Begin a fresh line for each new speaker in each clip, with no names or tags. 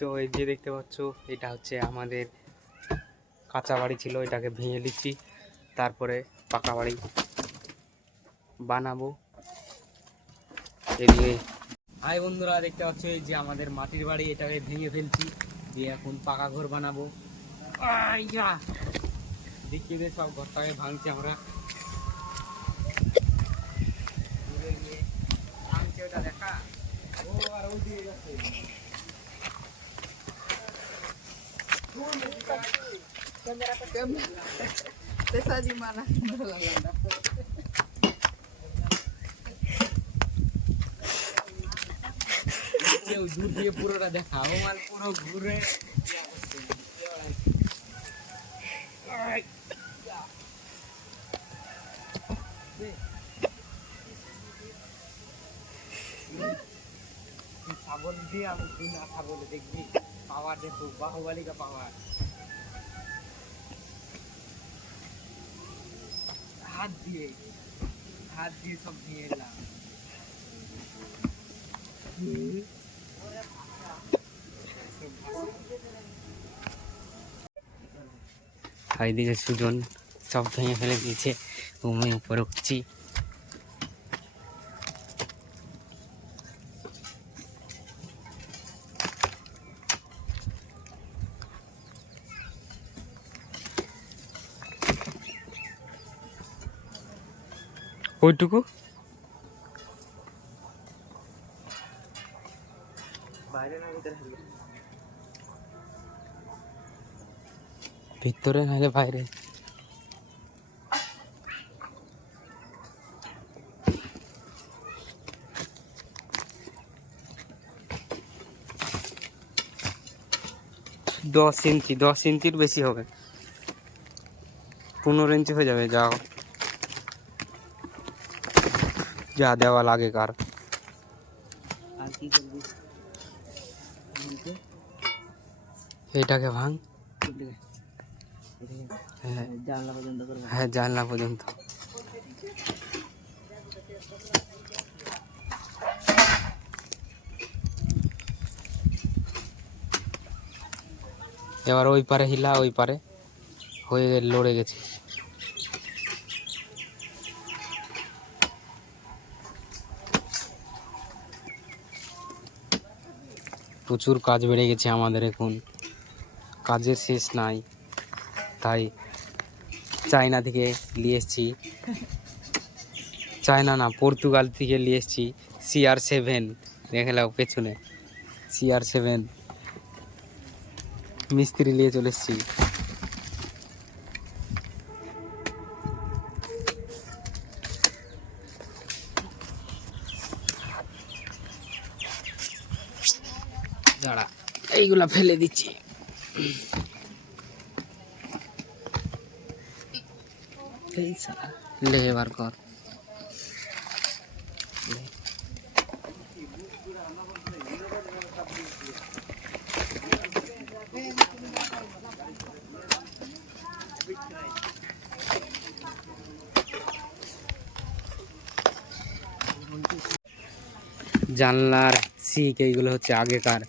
তো এই যে দেখতে পাচ্ছ, এটা হচ্ছে আমাদের কাঁচা বাড়ি ছিল, এটাকে ভেঙে দিচ্ছি। তারপরে পাকা বাড়ি বানাবো। এদিকে হাই বন্ধুরা, দেখতে পাচ্ছ এই যে আমাদের মাটির বাড়ি, এটাকে ভেঙে ফেলছি। দিয়ে এখন পাকা ঘর বানাবো! দেখিয়ে দে সব ঘরটাকে ভাঙছি আমরা। দেখা। ও, আর ওই দিকে যাচ্ছে।
Tesa di mana? Berlanda.
কেউ দূর দিয়ে পুরোটা দেখা ও মাল পুরো ঘুরে ছাগল দিয়ে আমি বিনা ছাগলে দেখবি পাওয়ার দেখো বাহুবালিকা পাওয়ার। হাত দিয়ে হাত দিয়ে সব নিয়ে এলাম। এইদিকে সুজন। সব ভেঙে ফেলে দিয়েছে। আমি উপরে উঠছি। ওইটুকু?
ভিতরে
নাহলে বাইরে। দশ ইঞ্চি, দশ ইঞ্চির বেশি হবে। পনেরো ইঞ্চি হয়ে যাবে, যাও। যা দেওয়া লাগে কার
আর কি করবি?
এইটাকে ভাঙ। হ্যাঁ।
জানলা পর্যন্ত
হ্যাঁ জানলা পর্যন্ত। এবার ওই পারে হিলা ওই পারে। হয়ে লড়ে গেছে প্রচুর কাজ বেড়ে গেছে আমাদের এখন। কাজের শেষ নাই, তাই চায়না থেকে নিয়ে এসেছি। চায়না না, পর্তুগাল থেকে নিয়ে এসেছি সিআর সেভেন দেখে লাও পেছনে। সিআর সেভেন মিস্ত্রি নিয়ে চলে এসেছি। এইগুলা ফেলে দিচ্ছি। কর। জানলার সিক এইগুলো হচ্ছে আগেকার।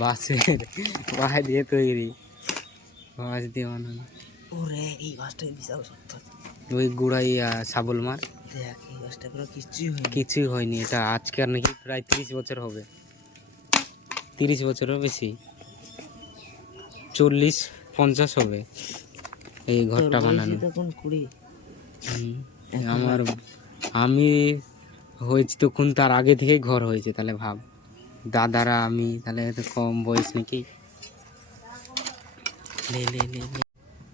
বাঁশের বাঁশ দিয়ে তৈরি। বাঁশ দিয়ে বানানো।
ওরে এই বাসটা বিশাল সত্য।
ওই গুড়াই শাবল মার।
দেখ এই বাসটা পুরো কিছুই হয়নি।
কিছুই হয়নি। এটা আজকের নাকি প্রায় তিরিশ বছর হবে। তিরিশ বছরও বেশি। চল্লিশ পঞ্চাশ হবে এই ঘরটা বানানো।
তখন কুড়ি।
আমার আমি হয়েছি তখন তার আগে থেকেই ঘর হয়েছে তাহলে ভাব। দাদারা, আমি, তাহলে তো কম বয়স নাকি।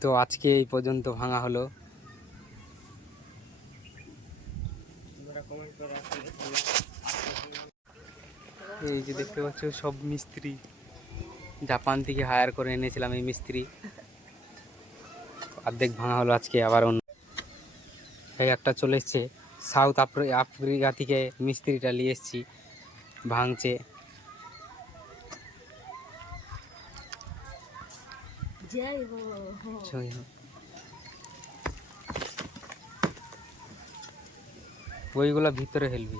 তো আজকে এই পর্যন্ত ভাঙা হলো। এই যে দেখতে পাচ্ছ, সব মিস্ত্রি। জাপান থেকে হায়ার করে এনেছিলাম এই মিস্ত্রি। অর্ধেক ভাঙা হলো আজকে, আবার অন্য। এই একটা চলে এসছে। সাউথ আফ্রি- আফ্রিকা থেকে মিস্ত্রিটা নিয়ে এসছি। ভাঙছে। জয় হো ওইগুলা ভিতরে হেলবি।